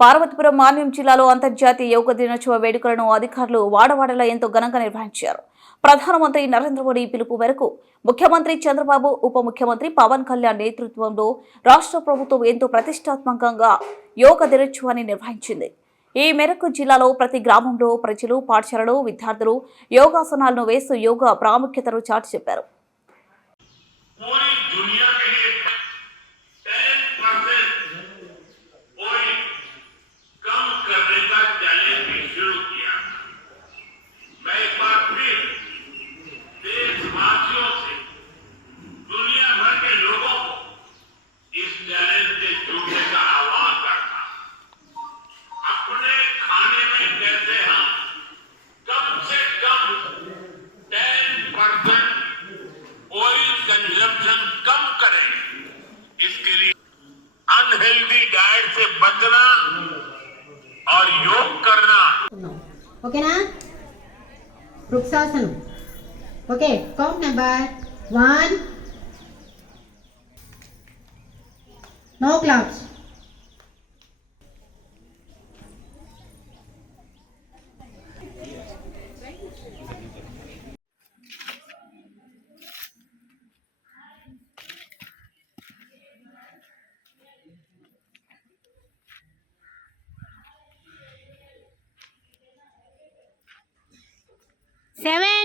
పార్వతీపురం మాన్యం జిల్లాలో అంతర్జాతీయ యోగా దినోత్సవ వేడుకలను అధికారులు వాడవాడలా ఎంతో ఘనంగా నిర్వహించారు. ప్రధానమంత్రి నరేంద్ర మోడీ పిలుపు మేరకు ముఖ్యమంత్రి చంద్రబాబు, ఉప ముఖ్యమంత్రి పవన్ కళ్యాణ్ నేతృత్వంలో రాష్ట్ర ప్రభుత్వం ఎంతో ప్రతిష్టాత్మకంగా యోగా దినోత్సవాన్ని నిర్వహించింది. ఈ మేరకు జిల్లాలో ప్రతి గ్రామంలో ప్రజలు, పాఠశాలలు, విద్యార్థులు యోగాసనాలను వేస్తూ యోగా ప్రాముఖ్యతను చాటి చెప్పారు. कंजम्पशन कम करें, इसके लिए अनहेल्दी डाइट से बचना और योग करना. ओके ना? Vrikshasana. Okay, count number 1. No claps. Seven.